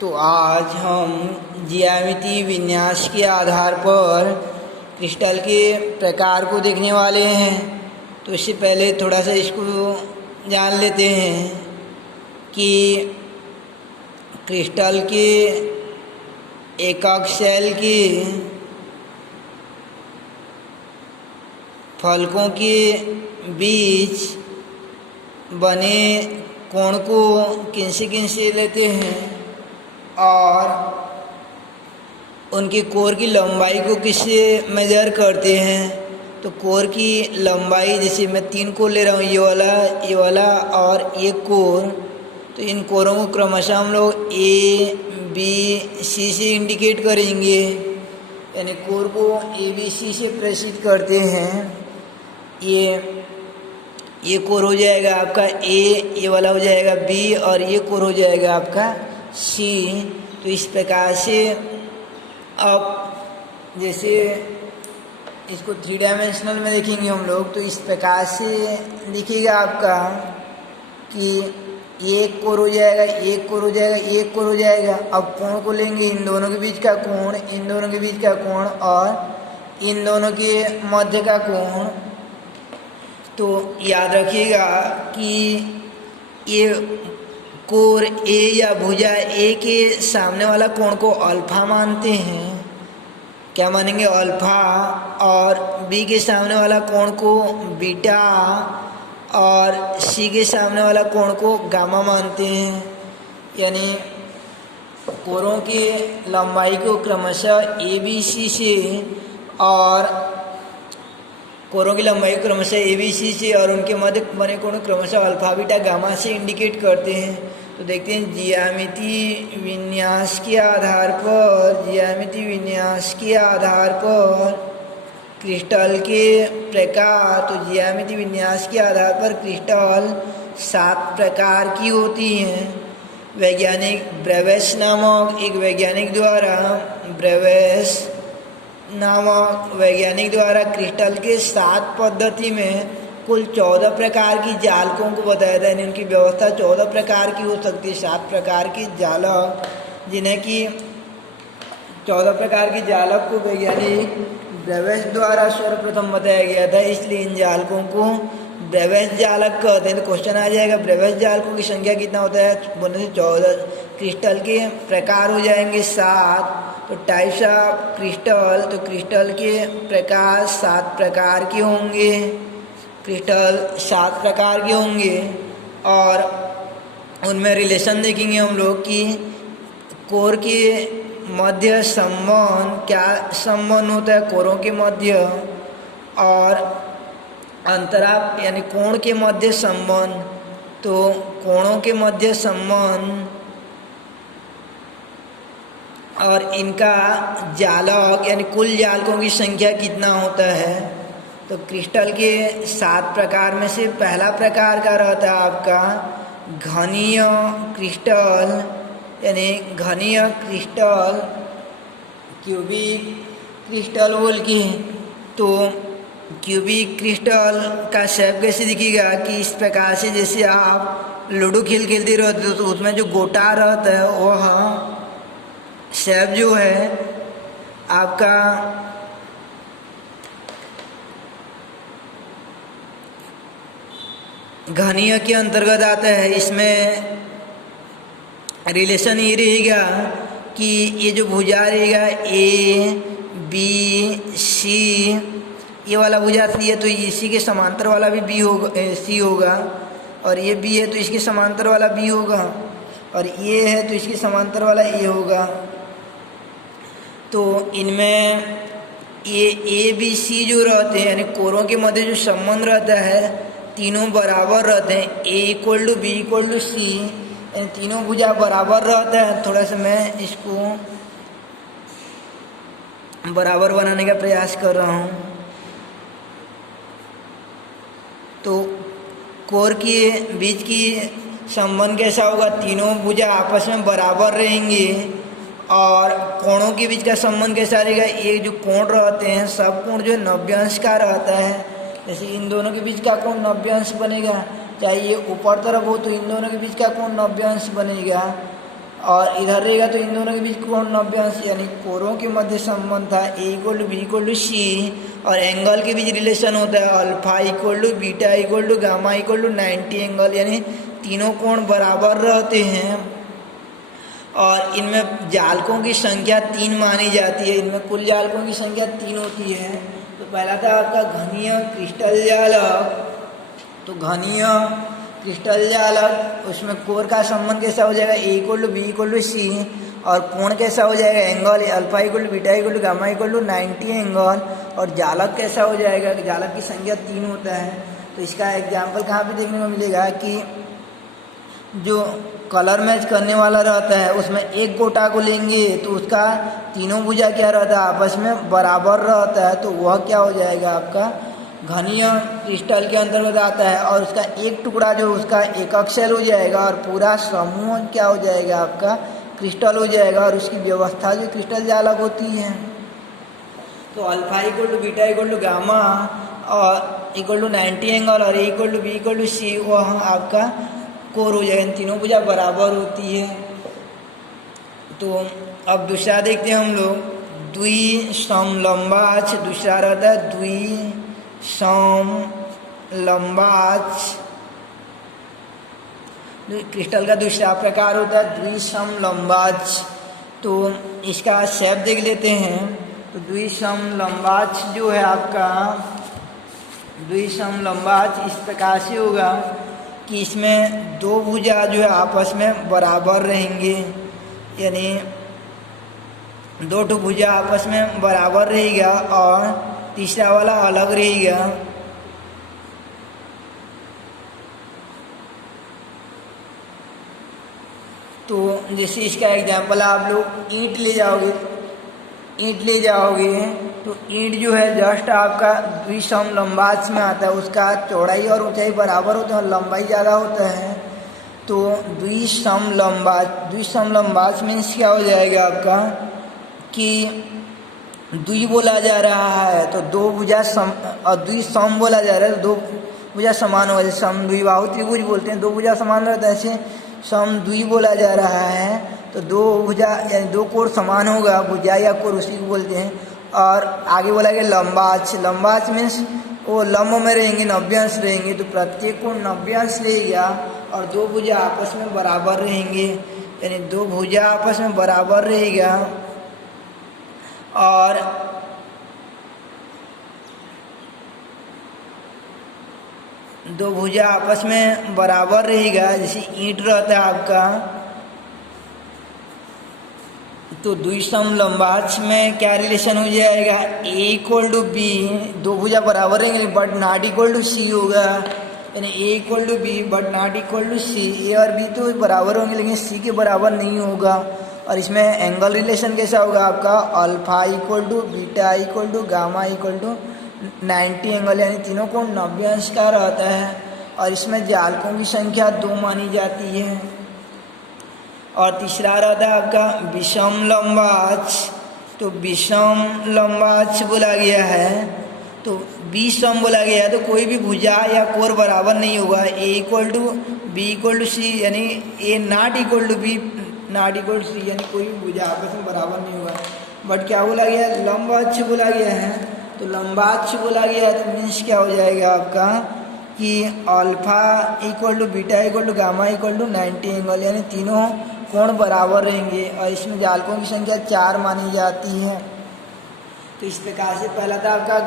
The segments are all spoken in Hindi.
तो आज हम ज्यामितीय विन्यास के आधार पर क्रिस्टल के प्रकार को देखने वाले हैं। तो इससे पहले थोड़ा सा इसको जान लेते हैं कि क्रिस्टल के एकक सेल के फलकों के बीच बने कोण को किनसे लेते हैं और उनके कोर की लंबाई को किससे मेजर करते हैं। तो कोर की लंबाई, जैसे मैं 3 कोर ले रहा हूँ, ये वाला और ये कोर, तो इन कोरों को क्रमशः हम लोग ए बी सी से इंडिकेट करेंगे, यानी कोर को ए बी सी से प्रेषित करते हैं। ये कोर हो जाएगा आपका ए, ये वाला हो जाएगा बी और ये कोर हो जाएगा आपका सी। तो इस प्रकार से अब जैसे इसको 3 डायमेंशनल में देखेंगे हम लोग, तो इस प्रकार से दिखेगा आपका कि एक कोर हो जाएगा, एक कोर हो जाएगा, एक कोर हो जाएगा। अब कोण को लेंगे, इन दोनों के बीच का कोण, इन दोनों के बीच का कोण और इन दोनों के मध्य का कोण। तो याद रखिएगा कि ये कोर ए या भुजा ए के सामने वाला कोण को अल्फा मानते हैं। क्या मानेंगे? अल्फा। और बी के सामने वाला कोण को बीटा और सी के सामने वाला कोण को गामा मानते हैं। यानी कोरों की लंबाई को क्रमशः ए बी सी से और कोरों की लंबाई क्रमशः ए बी सी से और उनके मध्य बने कोण क्रमशः अल्फा बीटा गामा से इंडिकेट करते हैं। तो देखते हैं ज्यामितीय विन्यास के आधार पर क्रिस्टल के प्रकार। तो ज्यामितीय विन्यास के आधार पर क्रिस्टल 7 प्रकार की होती हैं। वैज्ञानिक ब्रेवेस नामक एक वैज्ञानिक द्वारा क्रिस्टल के 7 पद्धति में कुल 14 प्रकार की जालकों को बताया था। यानी उनकी व्यवस्था 14 प्रकार की हो सकती है। 7 प्रकार की जालक, जिन्हें कि 14 प्रकार की जालक को वैज्ञानिक ब्रेवेस द्वारा सर्वप्रथम बताया गया था, इसलिए इन जालकों को ब्रेवेस जालक कहते हैं। तो क्वेश्चन आ जाएगा, ब्रेवेस जालकों की संख्या कितना होता है? बोलने से 14। क्रिस्टल के प्रकार हो जाएंगे 7। तो टाइप्स ऑफ क्रिस्टल, तो क्रिस्टल के प्रकार 7 प्रकार के होंगे। क्रिस्टल 7 प्रकार के होंगे और उनमें रिलेशन देखेंगे हम लोग कि कोर के मध्य संबंध, क्या संबंध होता है कोरों के मध्य, और अंतरा यानी कोण के मध्य संबंध। तो कोणों के मध्य संबंध और इनका जालक यानी कुल जालकों की संख्या कितना होता है। तो क्रिस्टल के 7 प्रकार में से पहला प्रकार का रहता है आपका घनीय क्रिस्टल, यानी घनीय क्रिस्टल, क्यूबिक क्रिस्टल बोल के। तो क्यूबिक क्रिस्टल का शेप कैसे दिखेगा कि इस प्रकार से, जैसे आप लूडो खेलते रहते हो तो उसमें जो गोटा रहता है वह शेप जो है आपका घनीय के अंतर्गत आता है। इसमें रिलेशन ये रहेगा कि ये जो भुजा रहेगा ए बी सी, ये वाला भुजा सी है तो इसी के समांतर वाला भी बी होगा, सी होगा, और ये बी है तो इसके समांतर वाला बी होगा, और ये है तो इसके समांतर वाला ए होगा। तो इनमें ये ए बी सी जो रहते हैं, यानी कोरों के मध्य जो संबंध रहता है, तीनों बराबर रहते हैं। A equal to B equal to C, यानी तीनों भुजा बराबर रहता है। थोड़ा सा मैं इसको बराबर बनाने का प्रयास कर रहा हूँ। तो कोर के बीच की संबंध कैसा होगा? तीनों भुजा आपस में बराबर रहेंगे। और कोणों के बीच का संबंध कैसा रहेगा? ये जो कोण रहते हैं सब कोण जो 90 अंश का रहता है। जैसे इन दोनों के बीच का कोण 90 अंश बनेगा, चाहे ये ऊपर तरफ हो तो इन दोनों के बीच का कोण 90 अंश बनेगा। और इधर रहेगा तो इन दोनों के बीच कोण 90 अंश, यानी कोरों के मध्य संबंध था A = B = C, और एंगल के बीच रिलेशन होता है अल्फा = बीटा = गामा = 90 एंगल, यानी तीनों कोण बराबर रहते हैं। और इनमें जालकों की संख्या 3 मानी जाती है, इनमें कुल जालकों की संख्या 3 होती है। तो पहला था आपका घनीय क्रिस्टल जालक। तो घनीय क्रिस्टल जालक, उसमें कोर का संबंध कैसा हो जाएगा A = B = C, और कोण कैसा हो जाएगा angle alpha = beta = gamma = 90 angle. और जालक कैसा हो जाएगा, जालक की संख्या 3 होता है। तो इसका एग्जाम्पल कहाँ पे देखने को मिलेगा कि जो कलर मैच करने वाला रहता है उसमें एक गोटा को लेंगे तो उसका तीनों भुजा क्या रहता है आपस में बराबर रहता है, तो वह क्या हो जाएगा आपका घनीय क्रिस्टल के अंतर्गत आता है। और उसका एक टुकड़ा जो उसका एकक सेल हो जाएगा और पूरा समूह क्या हो जाएगा आपका क्रिस्टल हो जाएगा। और उसकी व्यवस्था जो क्रिस्टल जालक होती है, तो अल्फा = बीटा = गामा और = 90 एंगल और A = B = C, वह आपका कोर हो जाएगा, इन तीनों भुजा बराबर होती है। तो अब दूसरा देखते हैं हम लोग, द्विसमलंबाच। दूसरा रहता है द्विसमलंबाच। क्रिस्टल का दूसरा प्रकार होता है द्विसमलंबाच। तो इसका शेप देख लेते हैं। तो द्विसमलंबाच जो है आपका, द्विसमलंबाच इस प्रकार से होगा कि इसमें दो भुजा जो है आपस में बराबर रहेंगे, यानी दो ठो भुजा आपस में बराबर रहेगा और तीसरा वाला अलग रहेगा। तो जैसे इसका एग्जांपल आप लोग ईंट ले जाओगे तो ईंट जो है जस्ट आपका द्विसमलंबाच में आता है, उसका चौड़ाई और ऊंचाई बराबर होता है और लंबाई ज़्यादा होता है। तो द्विसमलंबाच मीन्स क्या हो जाएगा आपका कि द्वि बोला जा रहा है तो दो भुजा सम, और द्विसम बोला जा रहा है तो दो भुजा समान हो, जैसे समद्विबाहु त्रिभुज बोलते हैं, दो भुजा समान रहता है, ऐसे समद्वि बोला जा रहा है तो दो भुजा यानी दो कोण समान होगा, भुजा या कोण उसी को बोलते हैं। और आगे बोला गया लंबाच। लंबाच मीन्स वो लंब में रहेंगे, 90 अंश रहेंगे, तो प्रत्येक कोण 90 अंश रहेगा और दो भुजा आपस में बराबर रहेंगे, यानी दो भुजा आपस में बराबर रहेगा। और दो भुजा आपस में बराबर रहेगा, जैसे ईंट रहता है आपका, तो द्विसमलंबाच में क्या रिलेशन हो जाएगा A = B, दो भुजा बराबर रहेंगे but not equal to C होगा, यानी A = B but not equal to C। A और B तो बराबर होंगे लेकिन C के बराबर नहीं होगा। और इसमें एंगल रिलेशन कैसा होगा आपका अल्फा = बीटा = गामा = 90 एंगल, यानी तीनों को 90 अंश का रहता है। और इसमें जालकों की संख्या 2 मानी जाती है। और तीसरा रहता है आपका विषमलंबाच। तो विषमलंबाच बोला गया है, तो विषम बोला गया है तो कोई भी भुजा या कोर बराबर नहीं होगा। A = B = C, यानी A not equal to B not equal to C, यानी कोई भी भुजा आपस में बराबर नहीं होगा। बट क्या बोला गया है लंबाच बोला गया है, तो लंबाच बोला गया है तो मीन्स क्या हो जाएगा आपका कि अल्फा = बीटा = गामा = 90 एंगल, यानी तीनों कोण बराबर रहेंगे। और इसमें जालकों की संख्या 4 मानी जाती है। तो इस प्रकार से पहला था आपका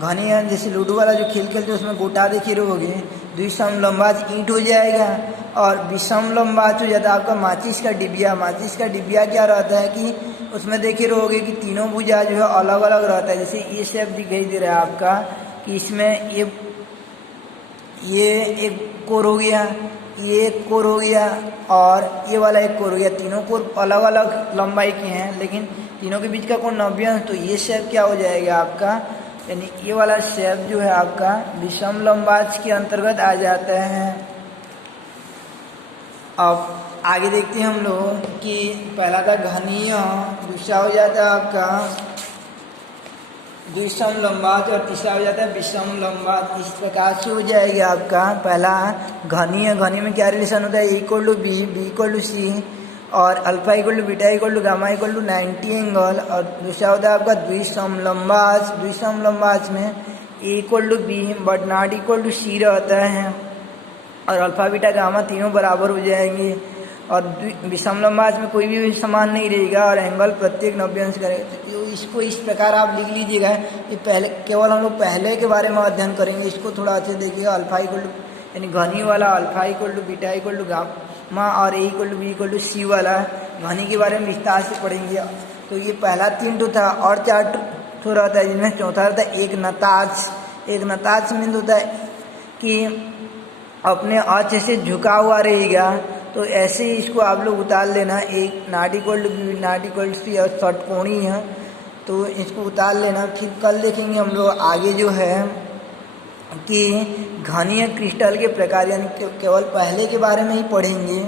घनीय, जैसे लूडो वाला जो खेल खेलते हैं उसमें गोटा देखे रहोगे, द्विसमलंबाच ईंट हो जाएगा। और विषमलंबाच हो जाता है आपका माचिस का डिबिया। माचिस का डिबिया क्या रहता है कि उसमें देखे रहोगे कि तीनों भुजा जो है अलग अलग रहता है, जैसे ये शेप दिखाई दे रहा है आपका कि इसमें ये एक कोर हो गया, ये एक कोर हो गया और ये वाला एक कोर हो गया। तीनों कोर अलग अलग लंबाई के हैं लेकिन तीनों के बीच का कोण 90 अंश, तो ये शेप क्या हो जाएगा आपका, यानी ये वाला शेप जो है आपका विषमलंबाच के अंतर्गत आ जाता है। अब आगे देखते हैं हम लोग कि पहला था घनीय, दूसरा हो जाता है आपका द्विसम लंबात और तीसरा हो जाता है विषम लंबात। इस प्रकार से हो जाएगी आपका पहला घनीय। घनीय में क्या रिलेशन होता है, equal to B, B equal to C और alpha equal to beta equal to gamma equal to 90 angle. और दूसरा होता है आपका द्विसम लंबात। द्विसम लंबात में A equal to B but not equal to C रहता है और अल्फा बीटा गामा तीनों बराबर हो जाएंगे। और विषम लंबात में कोई भी समान नहीं रहेगा और एंगल प्रत्येक 90 अंश करेगा। तो इसको इस प्रकार आप लिख लीजिएगा। ये पहले केवल हम लोग पहले के बारे में अध्ययन करेंगे, इसको थोड़ा अच्छे देखिएगा। अल्फा इक्वल टू यानी घनी वाला alpha equal to beta equal to gamma और A equal to B equal to C वाला घनी के बारे में विस्तार से पढ़ेंगे। तो ये पहला 3 ठो था और 4 ठो रहता है, जिनमें चौथा रहता है एक नताज। एक नताज मीन होता है कि अपने अक्ष से झुका हुआ रहेगा। तो ऐसे ही इसको आप लोग उतार लेना। एक not equal to B not equal to C और षटकोणी है, तो इसको उतार लेना। फिर कल देखेंगे हम लोग आगे जो है कि घनीय क्रिस्टल के प्रकार, यानी केवल पहले के बारे में ही पढ़ेंगे।